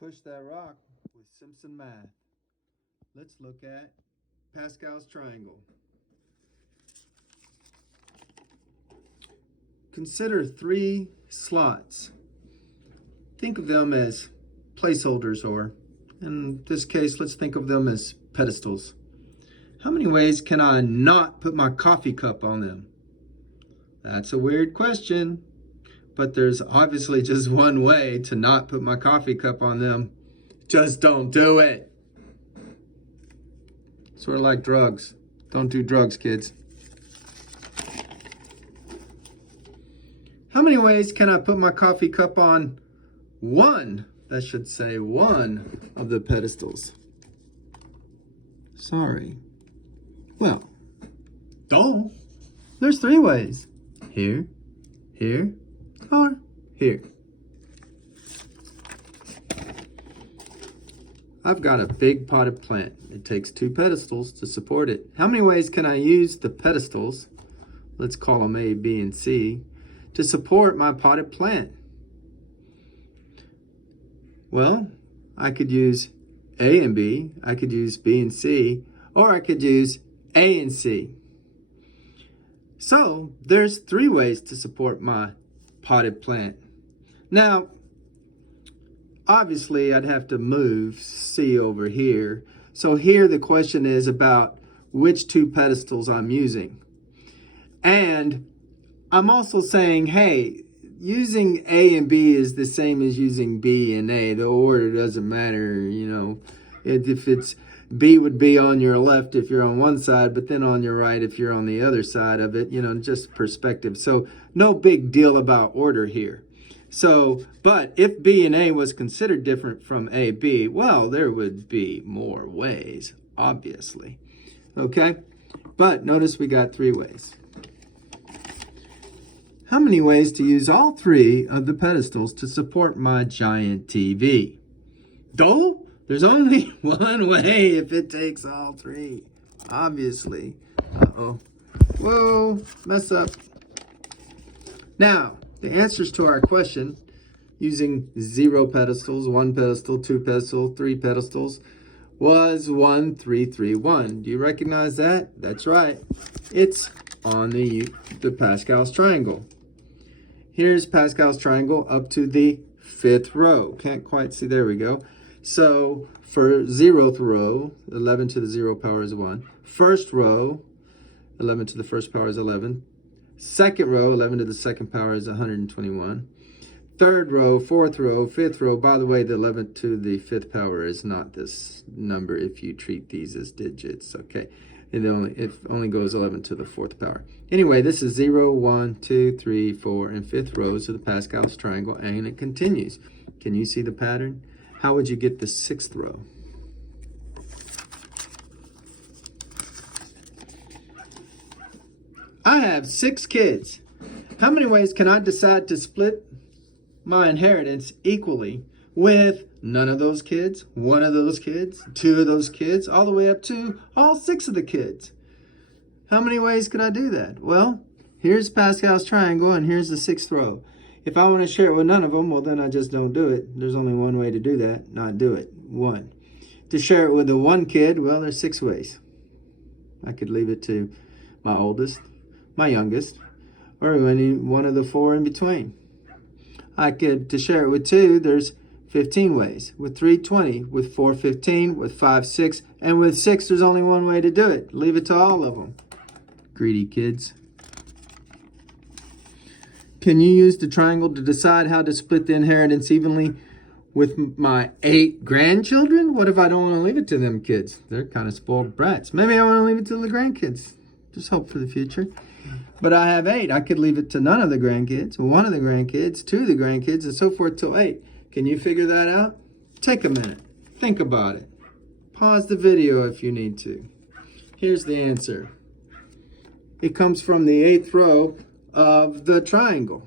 push that rock with Simpson math. Let's look at Pascal's triangle. Consider 3 slots. Think of them as placeholders, or in this case, let's think of them as pedestals. How many ways can I not put my coffee cup on them? That's a weird question, but there's obviously just one way to not put my coffee cup on them. Just don't do it. Sort of like drugs. Don't do drugs, kids. How many ways can I put my coffee cup on one, that should say one, of the pedestals? Sorry. Well, don't. There's 3 ways. Here, here, or here. I've got a big potted plant. It takes 2 pedestals to support it. How many ways can I use the pedestals, let's call them A, B, and C, to support my potted plant? Well, I could use A and B, I could use B and C, or I could use A and C. So there's 3 ways to support my potted plant. Now, obviously I'd have to move C over here. So here the question is about which 2 pedestals I'm using. And I'm also saying, hey, using A and B is the same as using B and A. The order doesn't matter, you know. If it's B would be on your left if you're on one side, but then on your right if you're on the other side of it, you know, just perspective. So no big deal about order here. So, but if B and A was considered different from A, B, well, there would be more ways, obviously. Okay? But notice we got 3 ways. How many ways to use all 3 of the pedestals to support my giant TV? Though, there's only one way if it takes all 3, obviously. Uh-oh. Whoa, mess up. Now, the answers to our question, using 0 pedestals, 1 pedestal, 2 pedestals, 3 pedestals, was 1, 3, 3, 1. Do you recognize that? That's right. It's on the Pascal's triangle. Here's Pascal's triangle up to the 5th row. Can't quite see. There we go. So for 0th row, 11 to the 0 power is 1. First row, 11 to the first power is 11. Second row, 11 to the second power is 121. Third row, 4th row, 5th row. By the way, the 11th to the 5th power is not this number if you treat these as digits, okay? It only goes 11 to the 4th power. Anyway, this is 0, 1, 2, 3, 4, and 5th rows of the Pascal's triangle, and it continues. Can you see the pattern? How would you get the 6th row? I have 6 kids. How many ways can I decide to split my inheritance equally with none of those kids, 1 of those kids, 2 of those kids, all the way up to all 6 of the kids? How many ways could I do that? Well, here's Pascal's triangle, and here's the 6th row. If I want to share it with none of them, well, then I just don't do it. There's only one way to do that, not do it. 1. To share it with the 1 kid, well, there's 6 ways. I could leave it to my oldest, my youngest, or any one of the 4 in between. I could, to share it with 2, there's 15 ways. With 3, 20. With 4, 15. With 5, 6. And with 6, there's only one way to do it. Leave it to all of them. Greedy kids. Can you use the triangle to decide how to split the inheritance evenly with my 8 grandchildren? What if I don't want to leave it to them kids? They're kind of spoiled brats. Maybe I want to leave it to the grandkids. Just hope for the future. But I have 8. I could leave it to none of the grandkids, 1 of the grandkids, 2 of the grandkids, and so forth till 8. Can you figure that out? Take a minute. Think about it. Pause the video if you need to. Here's the answer. It comes from the 8th row of the triangle.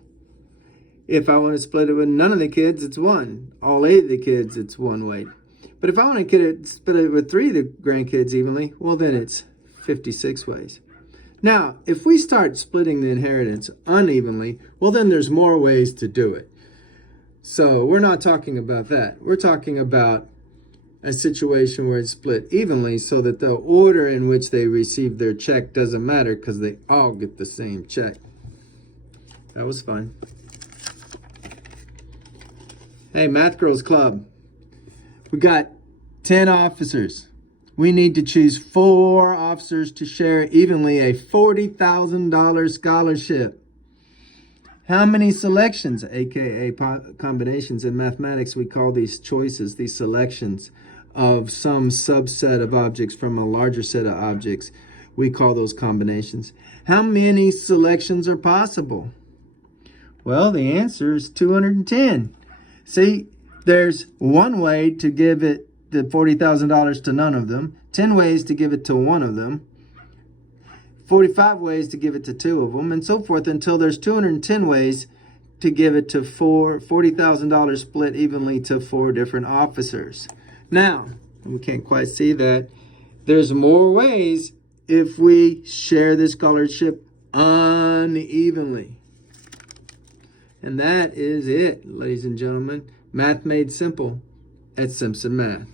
If I want to split it with none of the kids, it's 1. All 8 of the kids, it's 1 way. But if I want to split it with 3 of the grandkids evenly, well, then it's 56 ways. Now, if we start splitting the inheritance unevenly, well, then there's more ways to do it. So we're not talking about that. We're talking about a situation where it's split evenly so that the order in which they receive their check doesn't matter because they all get the same check. That was fun. Hey, Math Girls Club. We got 10 officers. We need to choose 4 officers to share evenly a $40,000 scholarship. How many selections, aka combinations, in mathematics we call these choices, these selections of some subset of objects from a larger set of objects? We call those combinations. How many selections are possible? Well, the answer is 210. See, there's one way to give it the $40,000 to none of them, 10 ways to give it to one of them, 45 ways to give it to 2 of them, and so forth until there's 210 ways to give it to $40,000 split evenly to 4 different officers. Now, we can't quite see that. There's more ways if we share this scholarship unevenly. And that is it, ladies and gentlemen. Math made simple at Simpson Math.